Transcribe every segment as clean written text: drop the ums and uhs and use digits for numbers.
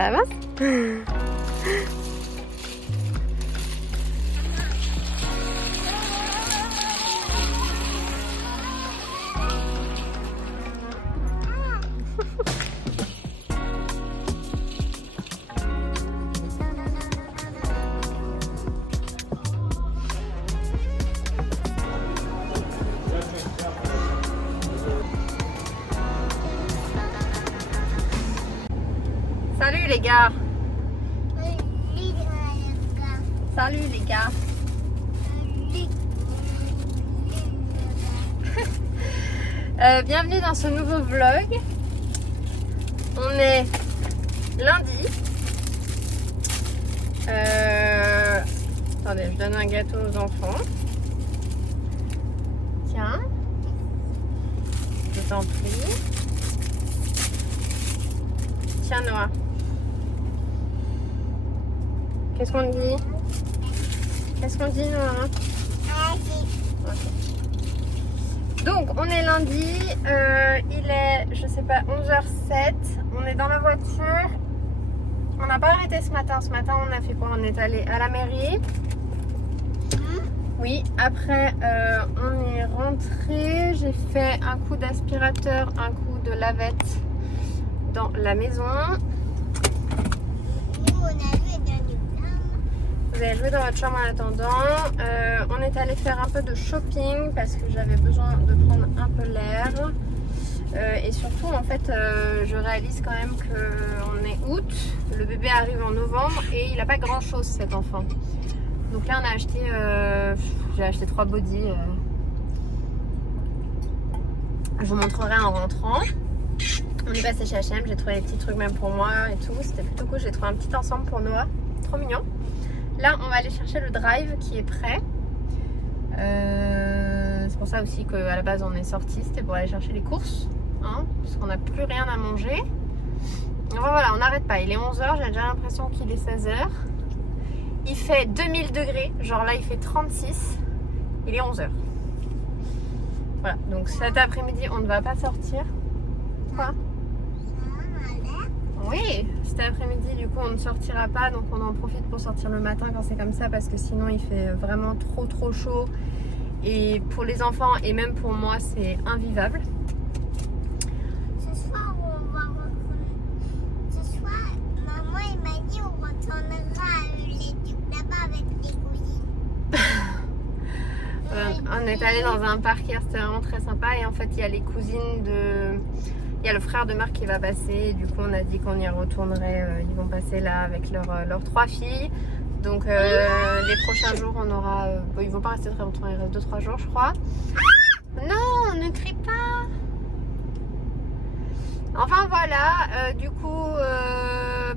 Ça avance? Salut les gars. Salut les gars. Bienvenue dans ce nouveau vlog. On est lundi. Attendez, je donne un gâteau aux enfants. Tiens. Je t'en prie. Tiens Noah. Qu'est-ce qu'on dit? Qu'est-ce qu'on dit Noah? Okay. Donc on est lundi, il est je sais pas 11h07, on est dans la voiture. On n'a pas arrêté ce matin. Ce matin on a fait quoi? On est allé à la mairie. Oui, après on est rentré, j'ai fait un coup d'aspirateur, un coup de lavette dans la maison. Vous avez joué dans votre chambre en attendant. On est allé faire un peu de shopping parce que j'avais besoin de prendre un peu l'air. Et surtout, en fait, je réalise quand même qu'on est août. Le bébé arrive en novembre et il n'a pas grand chose cet enfant. Donc là, on a acheté, j'ai acheté 3 bodys. Je vous montrerai en rentrant. On est passé chez H&M, j'ai trouvé des petits trucs même pour moi et tout. C'était plutôt cool. J'ai trouvé un petit ensemble pour Noah. Trop mignon. Là, on va aller chercher le drive qui est prêt. C'est pour ça aussi qu'à la base, on est sorti. C'était pour aller chercher les courses. Hein, parce qu'on n'a plus rien à manger. Enfin, voilà, on n'arrête pas. Il est 11h. J'ai déjà l'impression qu'il est 16h. Il fait 2000 degrés. Genre là, il fait 36. Il est 11h. Voilà. Donc cet après-midi, on ne va pas sortir. Quoi? Oui, cet après-midi du coup on ne sortira pas, donc on en profite pour sortir le matin quand c'est comme ça parce que sinon il fait vraiment trop chaud et pour les enfants et même pour moi c'est invivable. Ce soir maman il m'a dit on retournera à l'étude là-bas avec les cousines. On est allé dans un parc hier, c'était vraiment très sympa et en fait il y a les cousines de... Il y a le frère de Marc qui va passer, du coup on a dit qu'on y retournerait, ils vont passer là avec leurs 3 filles. Donc les prochains jours on aura, bon, ils vont pas rester très longtemps, il reste 2-3 jours je crois. Non, ne crie pas. Enfin voilà, du coup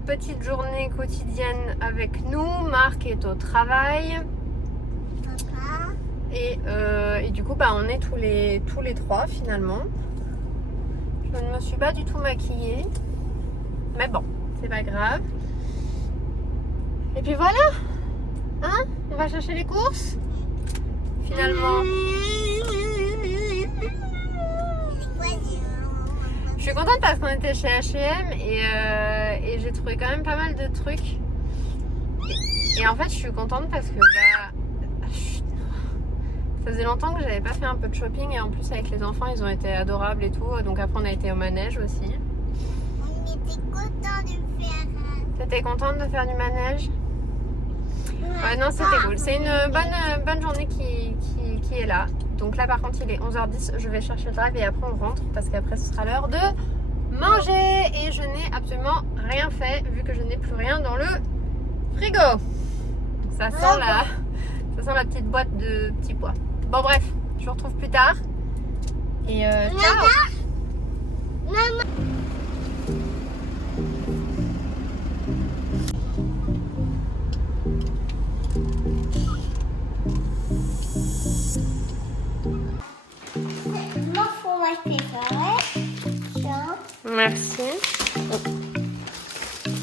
petite journée quotidienne avec nous, Marc est au travail. Papa. Et du coup bah, on est tous les 3 finalement. Je ne me suis pas du tout maquillée. Mais bon, c'est pas grave. Et puis voilà. Hein? On va chercher les courses. Finalement. Je suis contente parce qu'on était chez H&M et j'ai trouvé quand même pas mal de trucs. Et en fait, je suis contente parce que ça faisait longtemps que j'avais pas fait un peu de shopping et en plus avec les enfants ils ont été adorables et tout, donc après on a été au manège aussi. On était contents de faire. T'étais contente de faire du manège? Ouais, non, c'était cool. C'est une bonne journée qui est là. Donc là par contre il est 11h10, je vais chercher le drive et après on rentre parce qu'après ce sera l'heure de manger et je n'ai absolument rien fait vu que je n'ai plus rien dans le frigo. Ça sent la petite boîte de petits pois. Bon bref, je vous retrouve plus tard. Et ciao. Maman. Mon fromage préféré. Tiens. Merci.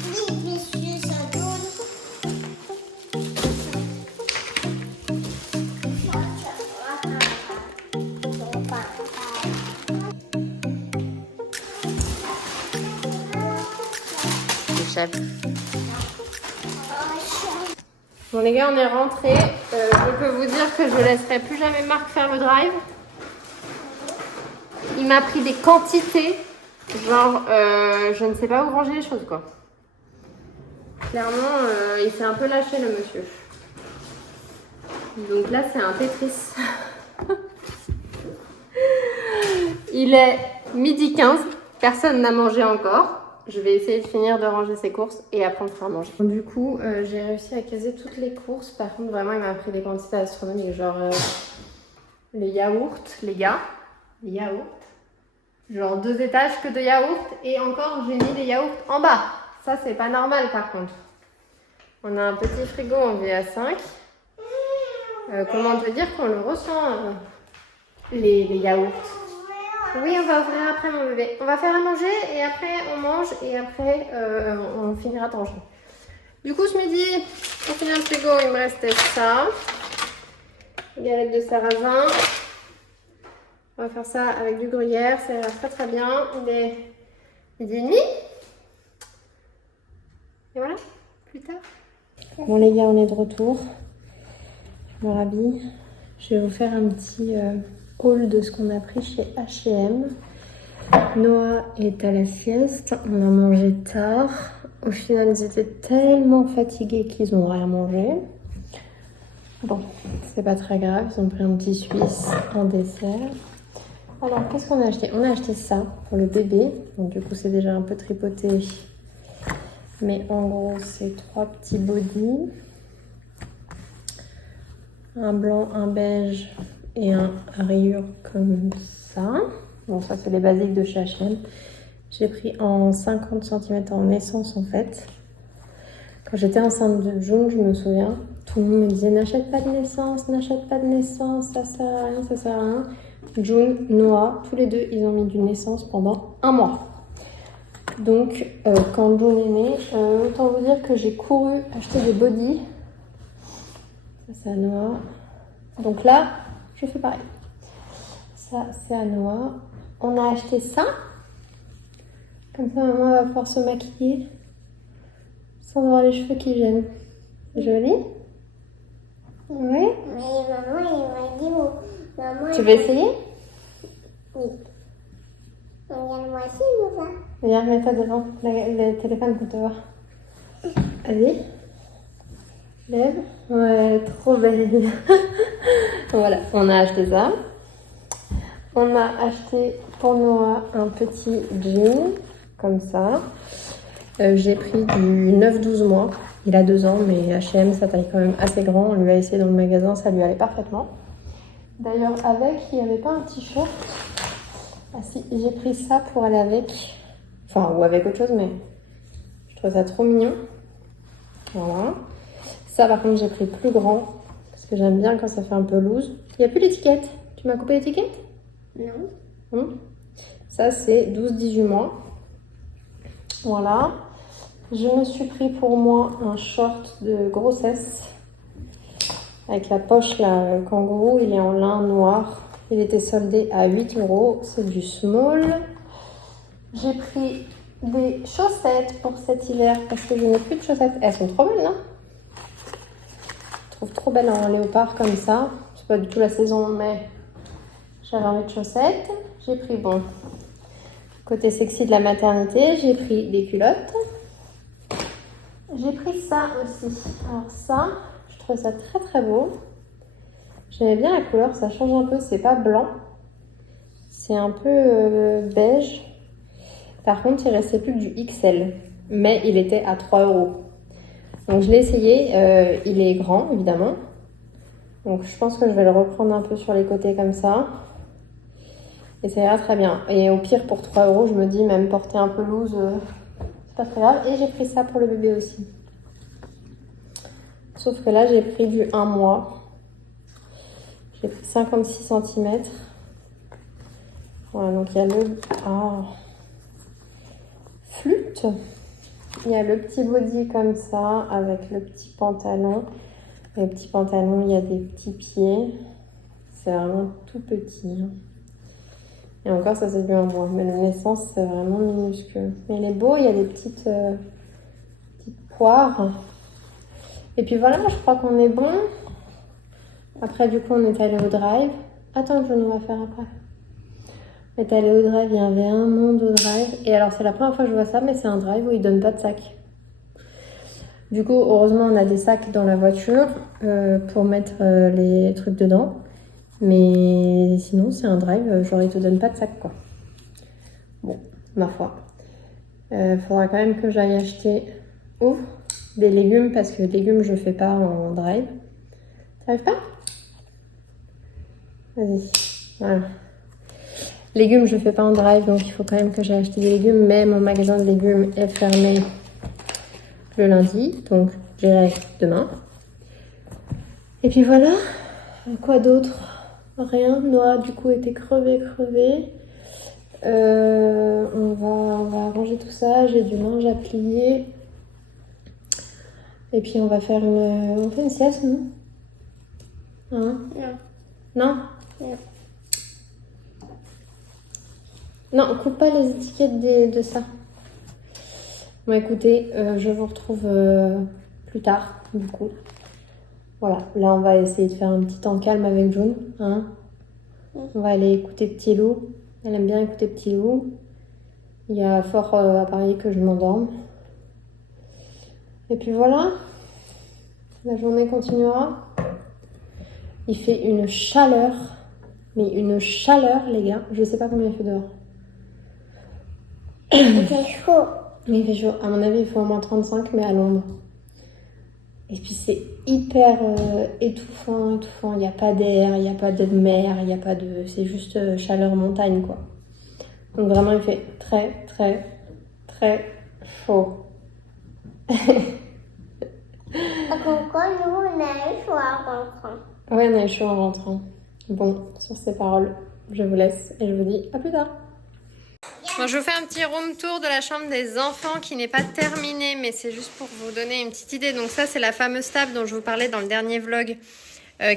Oui, monsieur, ça donne. chef. Bon les gars, on est rentrés. Je peux vous dire que je laisserai plus jamais Marc faire le drive. Il m'a pris des quantités. Genre, je ne sais pas où ranger les choses quoi. Clairement, il s'est un peu lâché le monsieur. Donc là, c'est un Tetris. Il est 12h15. Personne n'a mangé encore. Je vais essayer de finir de ranger ses courses et après on fera manger. Du coup, j'ai réussi à caser toutes les courses. Par contre, vraiment, il m'a pris des quantités astronomiques. Genre, les yaourts, les gars. Les yaourts. Genre 2 étages que de yaourts. Et encore, j'ai mis les yaourts en bas. Ça, c'est pas normal par contre. On a un petit frigo en VA5. Comment te dire qu'on le ressent, les yaourts. Oui, on va ouvrir après mon bébé. On va faire à manger et après on mange et après on finira de ranger. Du coup, ce midi, pour finir le frigo, il me restait ça. Galette de sarrasin. On va faire ça avec du gruyère, ça a l'air très très bien. Il est 12h30. Et voilà, plus tard. Bon les gars, on est de retour. Je me rhabille. Je vais vous faire un petit haul de ce qu'on a pris chez H&M. Noah est à la sieste. On a mangé tard. Au final, ils étaient tellement fatigués qu'ils n'ont rien mangé. Bon, c'est pas très grave. Ils ont pris un petit Suisse en dessert. Alors, qu'est-ce qu'on a acheté? On a acheté ça pour le bébé. Donc, du coup, c'est déjà un peu tripoté. Mais en gros, c'est 3 petits bodys. Un blanc, un beige et un à rayures comme ça. Bon, ça, c'est les basiques de chez H&M. J'ai pris en 50 cm en naissance, en fait. Quand j'étais enceinte de June, je me souviens, tout le monde me disait « N'achète pas de naissance, n'achète pas de naissance, ça sert à rien, ça sert à rien. » June, Noah, tous les deux, ils ont mis du naissance pendant 1 mois. Donc, quand June est née, autant vous dire que j'ai couru acheter des bodys. Ça, c'est à Noah. Donc là, je fais pareil. Ça, c'est à Noah. On a acheté ça. Comme ça, maman va pouvoir se maquiller sans avoir les cheveux qui gênent. C'est joli? Oui. Mais maman, il m'a dit, maman. Tu veux essayer? Oui. Regarde-moi ici, ou ça? Viens, mets-toi devant le téléphone pour te voir. Vas-y. Lève. Ouais, trop belle. Voilà, on a acheté ça. On a acheté pour Noah un petit jean, comme ça. J'ai pris du 9-12 mois. Il a 2 ans, mais H&M, sa taille quand même assez grand. On lui a essayé dans le magasin, ça lui allait parfaitement. D'ailleurs, avec, il n'y avait pas un t-shirt. Ah si, j'ai pris ça pour aller avec. Enfin, ou avec autre chose, mais je trouve ça trop mignon. Voilà. Ça, par contre, j'ai pris plus grand. Parce que j'aime bien quand ça fait un peu loose. Il n'y a plus l'étiquette. Tu m'as coupé l'étiquette? Non. Ça, c'est 12-18 mois. Voilà. Je me suis pris pour moi un short de grossesse. Avec la poche, là, le kangourou. Il est en lin noir. Il était soldé à 8 €. C'est du small. J'ai pris des chaussettes pour cet hiver parce que je n'ai plus de chaussettes. Elles sont trop belles, non? Je trouve trop belles en léopard comme ça. C'est pas du tout la saison, mais j'avais envie de chaussettes. J'ai pris, bon, côté sexy de la maternité, j'ai pris des culottes. J'ai pris ça aussi. Alors ça, je trouve ça très très beau. J'aimais bien la couleur, ça change un peu. C'est pas blanc, c'est un peu beige. Par contre, il restait plus que du XL, mais il était à 3 €. Donc je l'ai essayé, il est grand évidemment. Donc je pense que je vais le reprendre un peu sur les côtés comme ça. Et ça ira très bien. Et au pire, pour 3 €, je me dis même porter un peu loose, c'est pas très grave. Et j'ai pris ça pour le bébé aussi. Sauf que là, j'ai pris du 1 mois. J'ai pris 56 cm. Voilà, donc il y a le... Ah, flûte. Il y a le petit body comme ça, avec le petit pantalon. Le petit pantalon, il y a des petits pieds. C'est vraiment tout petit. Et encore, ça c'est du 1 mois. Mais la naissance, c'est vraiment minuscule. Mais il est beau, il y a des petites poire. Et puis voilà, je crois qu'on est bon. Après, du coup, on est allé au drive. Attends, je nous va faire après. On est allé au drive, il y avait un monde au drive. Et alors, c'est la première fois que je vois ça, mais c'est un drive où ils donnent pas de sac. Du coup, heureusement, on a des sacs dans la voiture pour mettre les trucs dedans. Mais sinon, c'est un drive, genre, ils te donnent pas de sac, quoi. Bon, ma foi. Faudra quand même que j'aille acheter des légumes, parce que légumes, je fais pas en drive. T'arrives pas? Vas-y, voilà. Légumes, je fais pas en drive, donc il faut quand même que j'aille acheter des légumes. Mais mon magasin de légumes est fermé le lundi, donc j'irai demain. Et puis voilà. Quoi d'autre? Rien. Noah, du coup, était crevé. On va arranger tout ça. J'ai du linge à plier. Et puis on va faire une sieste, nous? Hein? Non? Non, coupe pas les étiquettes de ça. Bon, écoutez, je vous retrouve plus tard, du coup. Voilà, là, on va essayer de faire un petit temps calme avec June. Hein. On va aller écouter Petit Loup. Elle aime bien écouter Petit Loup. Il y a fort à parier que je m'endorme. Et puis voilà, la journée continuera. Il fait une chaleur, mais une chaleur, les gars. Je sais pas combien il fait dehors. Il fait chaud. Il fait chaud. À mon avis, il faut au moins 35, mais à l'ombre. Et puis c'est hyper étouffant. Il n'y a pas d'air, il n'y a pas de mer, il n'y a pas de... C'est juste chaleur montagne, quoi. Donc vraiment, il fait très chaud. Pourquoi nous, on a eu chaud en rentrant? Oui, on a eu chaud en rentrant. Bon, sur ces paroles, je vous laisse et je vous dis à plus tard. Bon, je vous fais un petit room tour de la chambre des enfants qui n'est pas terminée, mais c'est juste pour vous donner une petite idée. Donc ça, c'est la fameuse table dont je vous parlais dans le dernier vlog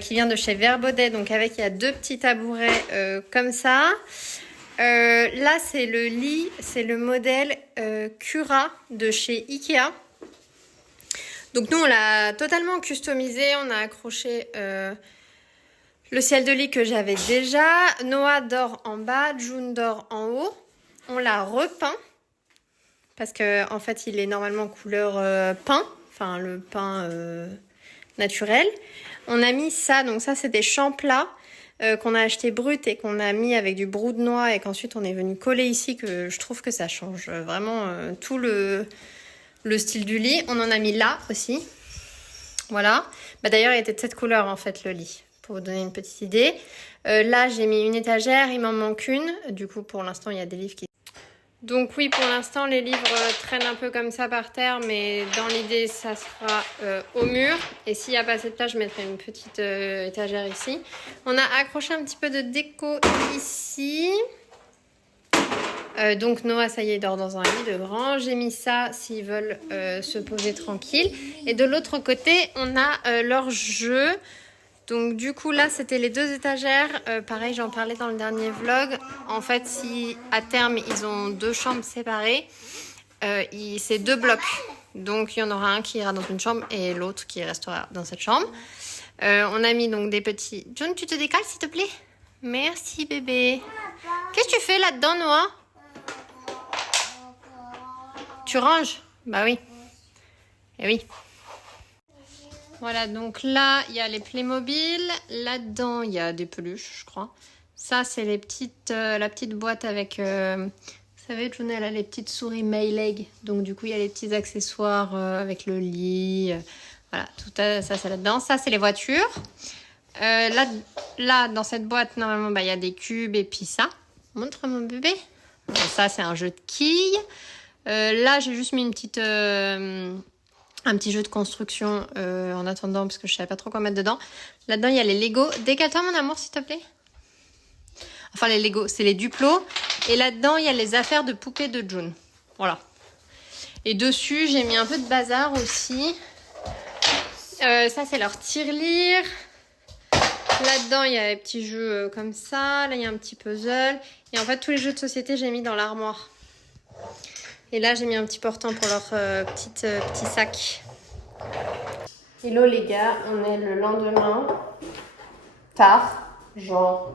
qui vient de chez Verbaudet. Donc il y a 2 petits tabourets comme ça. Là, c'est le lit, c'est le modèle Cura de chez Ikea. Donc nous, on l'a totalement customisé. On a accroché le ciel de lit que j'avais déjà. Noah dort en bas, June dort en haut. On l'a repeint parce que en fait il est normalement couleur pain, enfin le pain naturel. On a mis ça, donc ça c'est des champs plats qu'on a acheté brut et qu'on a mis avec du brou de noix et qu'ensuite on est venu coller ici, que je trouve que ça change vraiment tout le style du lit. On en a mis là aussi, voilà. Bah, d'ailleurs il était de cette couleur en fait le lit, pour vous donner une petite idée. Là j'ai mis une étagère, il m'en manque une, du coup pour l'instant il y a des livres qui... Donc oui, pour l'instant, les livres traînent un peu comme ça par terre, mais dans l'idée, ça sera au mur. Et s'il n'y a pas assez de place, je mettrai une petite étagère ici. On a accroché un petit peu de déco ici. Donc Noah, ça y est, dort dans un lit de grand. J'ai mis ça s'ils veulent se poser tranquille. Et de l'autre côté, on a leur jeu. Donc du coup là c'était les 2 étagères, pareil j'en parlais dans le dernier vlog. En fait si à terme ils ont 2 chambres séparées, c'est 2 blocs. Donc il y en aura un qui ira dans une chambre et l'autre qui restera dans cette chambre. On a mis donc des petits... John, tu te décales s'il te plaît? Merci bébé. Qu'est-ce que tu fais là-dedans Noah? Tu ranges? Bah oui. Eh oui. Voilà, donc là, il y a les Playmobil. Là-dedans, il y a des peluches, je crois. Ça, c'est les petites, la petite boîte avec... vous savez, June, elle a les petites souris Mayleg. Donc, du coup, il y a les petits accessoires avec le lit. Voilà, tout ça, c'est là-dedans. Ça, c'est les voitures. Là, dans cette boîte, normalement, bah, il y a des cubes et puis ça. Montre mon bébé. Donc, ça, c'est un jeu de quilles. Là, j'ai juste mis une petite... un petit jeu de construction en attendant parce que je savais pas trop quoi mettre dedans. Là-dedans, il y a les Lego. Décale-toi, mon amour, s'il te plaît. Enfin, les Lego, c'est les Duplo. Et là-dedans, il y a les affaires de poupées de June. Voilà. Et dessus, j'ai mis un peu de bazar aussi. Ça, c'est leur tirelire. Là-dedans, il y a les petits jeux comme ça. Là, il y a un petit puzzle. Et en fait, tous les jeux de société, j'ai mis dans l'armoire. Et là, j'ai mis un petit portant pour leur petit sac. Hello les gars, on est le lendemain, tard, genre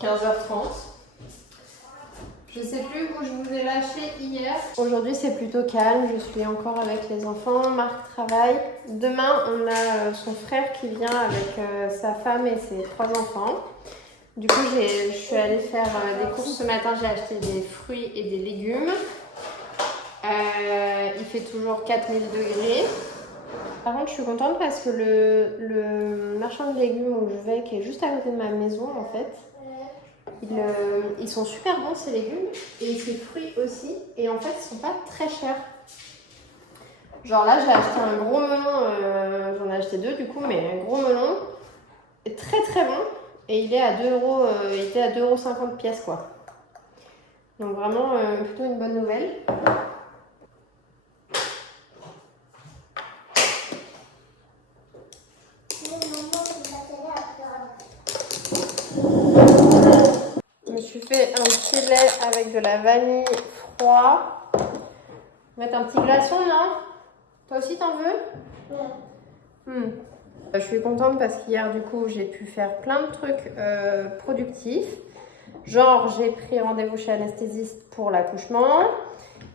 15h30. Je sais plus où je vous ai lâché hier. Aujourd'hui, c'est plutôt calme, je suis encore avec les enfants, Marc travaille. Demain, on a son frère qui vient avec sa femme et ses 3 enfants. Du coup, je suis allée faire des courses ce matin, j'ai acheté des fruits et des légumes. Il fait toujours 4000 degrés. Par contre, je suis contente parce que le marchand de légumes où je vais, qui est juste à côté de ma maison en fait, ils sont super bons ces légumes et ces fruits aussi. Et en fait, ils sont pas très chers. Genre là, j'ai acheté un gros melon, j'en ai acheté 2 du coup, mais un gros melon, très très bon. Et il est à 2 euros, il était à 2,50 € pièce quoi. Donc vraiment plutôt une bonne nouvelle. Je me suis fait un petit lait avec de la vanille froid. Mettre un petit glaçon, non? Toi aussi t'en veux? Ouais. Je suis contente parce qu'hier du coup j'ai pu faire plein de trucs productifs. Genre j'ai pris rendez-vous chez l'anesthésiste pour l'accouchement.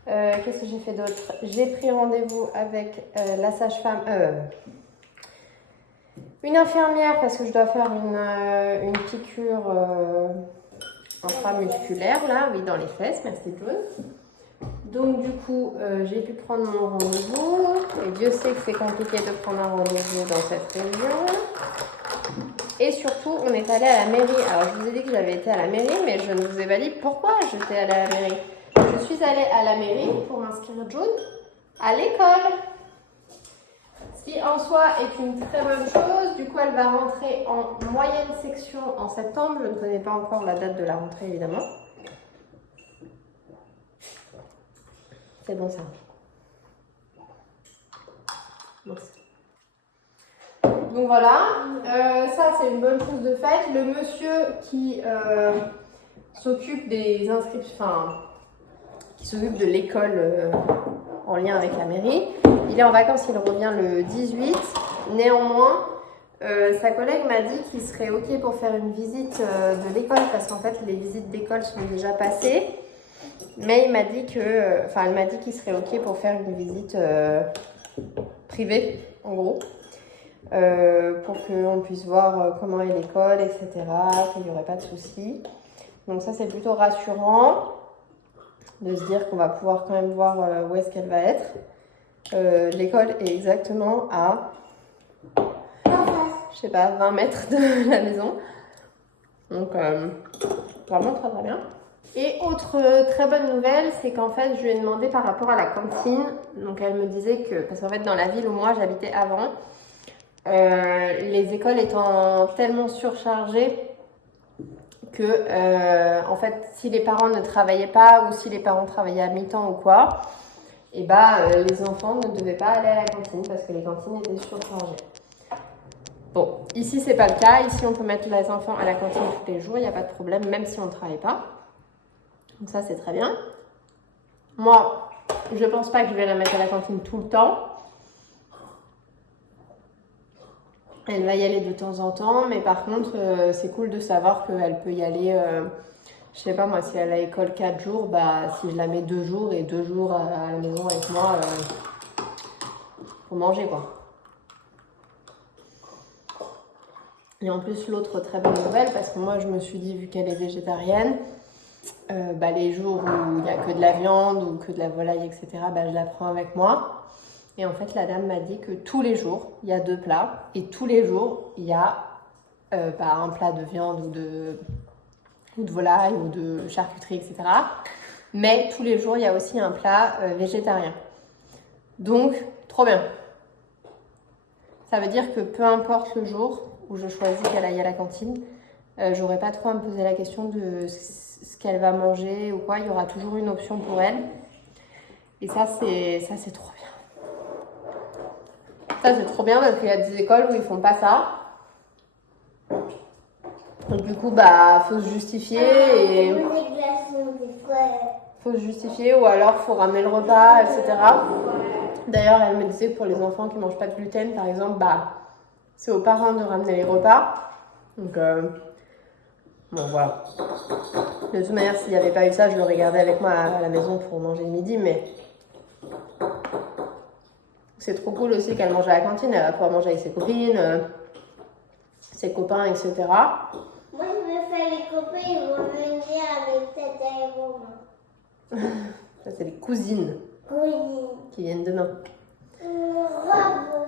Qu'est-ce que j'ai fait d'autre? J'ai pris rendez-vous avec la sage-femme, une infirmière parce que je dois faire une piqûre intramusculaire là, oui dans les fesses, merci Claude. Donc du coup, j'ai pu prendre mon rendez-vous. Et Dieu sait que c'est compliqué de prendre un rendez-vous dans cette région. Et surtout, on est allé à la mairie. Alors, je vous ai dit que j'avais été à la mairie, mais je ne vous ai pas dit pourquoi j'étais allée à la mairie. Je suis allée à la mairie pour inscrire June à l'école. Ce qui en soi est une très bonne chose. Du coup, elle va rentrer en moyenne section en septembre. Je ne connais pas encore la date de la rentrée, évidemment. C'est bon ça. Merci. Donc voilà, ça c'est une bonne chose de fait. Le monsieur qui s'occupe des inscriptions, enfin, qui s'occupe de l'école en lien avec la mairie, il est en vacances, il revient le 18. Néanmoins, sa collègue m'a dit qu'il serait ok pour faire une visite de l'école parce qu'en fait les visites d'école sont déjà passées. Mais il m'a dit que, enfin, elle m'a dit qu'il serait ok pour faire une visite privée, en gros, pour qu'on puisse voir comment est l'école, etc., qu'il n'y aurait pas de soucis. Donc ça, c'est plutôt rassurant de se dire qu'on va pouvoir quand même voir où est-ce qu'elle va être. L'école est exactement à, je sais pas, 20 mètres de la maison. Donc, vraiment très très bien. Et autre très bonne nouvelle, c'est qu'en fait, je lui ai demandé par rapport à la cantine. Donc, elle me disait que, parce qu'en fait, dans la ville où moi j'habitais avant, les écoles étant tellement surchargées que, en fait, si les parents ne travaillaient pas ou si les parents travaillaient à mi-temps ou quoi, et les enfants ne devaient pas aller à la cantine parce que les cantines étaient surchargées. Bon, ici, c'est pas le cas. Ici, on peut mettre les enfants à la cantine tous les jours, il n'y a pas de problème, même si on ne travaille pas. Donc ça, c'est très bien. Moi, je pense pas que je vais la mettre à la cantine tout le temps. Elle va y aller de temps en temps, mais par contre, c'est cool de savoir qu'elle peut y aller, je sais pas moi, si elle a école 4 jours, si je la mets 2 jours et 2 jours à la maison avec moi, pour manger quoi. Et en plus, l'autre très bonne nouvelle, parce que moi, je me suis dit, vu qu'elle est végétarienne, les jours où il n'y a que de la viande ou que de la volaille, etc., je la prends avec moi. Et en fait, la dame m'a dit que tous les jours, il y a 2 plats. Et tous les jours, il y a un plat de viande ou de volaille ou de charcuterie, etc. Mais tous les jours, il y a aussi un plat végétarien. Donc, trop bien. Ça veut dire que peu importe le jour où je choisis qu'elle aille à la cantine, j'aurai pas trop à me poser la question de ce qu'elle va manger ou quoi. Il y aura toujours une option pour elle. Et ça, c'est trop bien. Ça, c'est trop bien parce qu'il y a des écoles où ils font pas ça. Donc, du coup, faut se justifier et... Des glaçons, des fois, faut se justifier ou alors faut ramener le repas, etc. D'ailleurs, elle me disait que pour les enfants qui mangent pas de gluten, par exemple, bah, c'est aux parents de ramener les repas. Donc, bon, voilà. De toute manière, s'il n'y avait pas eu ça, je l'aurais gardé avec moi à la maison pour manger le midi, mais c'est trop cool aussi qu'elle mange à la cantine. Elle va pouvoir manger avec ses copines, ses copains, etc. Moi, je me fais les copains, ils vont venir avec tata et maman. Ça, c'est les cousines Oui. qui viennent demain. Robe.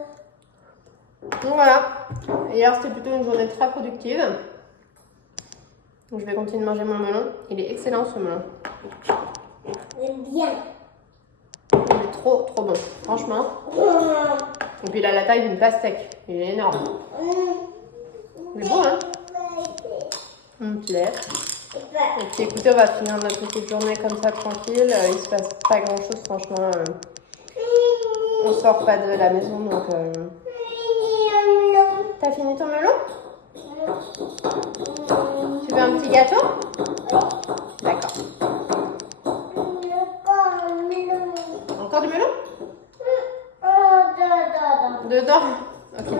Donc voilà. Hier, c'était plutôt une journée très productive. Donc, je vais continuer de manger mon melon. Il est excellent, ce melon. Bien. Il est trop, trop bon. Franchement. Et puis, il a la taille d'une pastèque. Il est énorme. Il est beau, hein? Mon petit lait. Et puis écoutez, on va finir notre petite journée comme ça tranquille. Il se passe pas grand chose, franchement. On sort pas de la maison donc. T'as fini ton melon? Tu veux un petit gâteau? D'accord. Encore du melon? Dedans? Ok.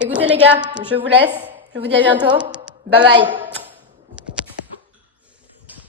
Écoutez les gars, je vous laisse. Je vous dis à bientôt. Bye bye.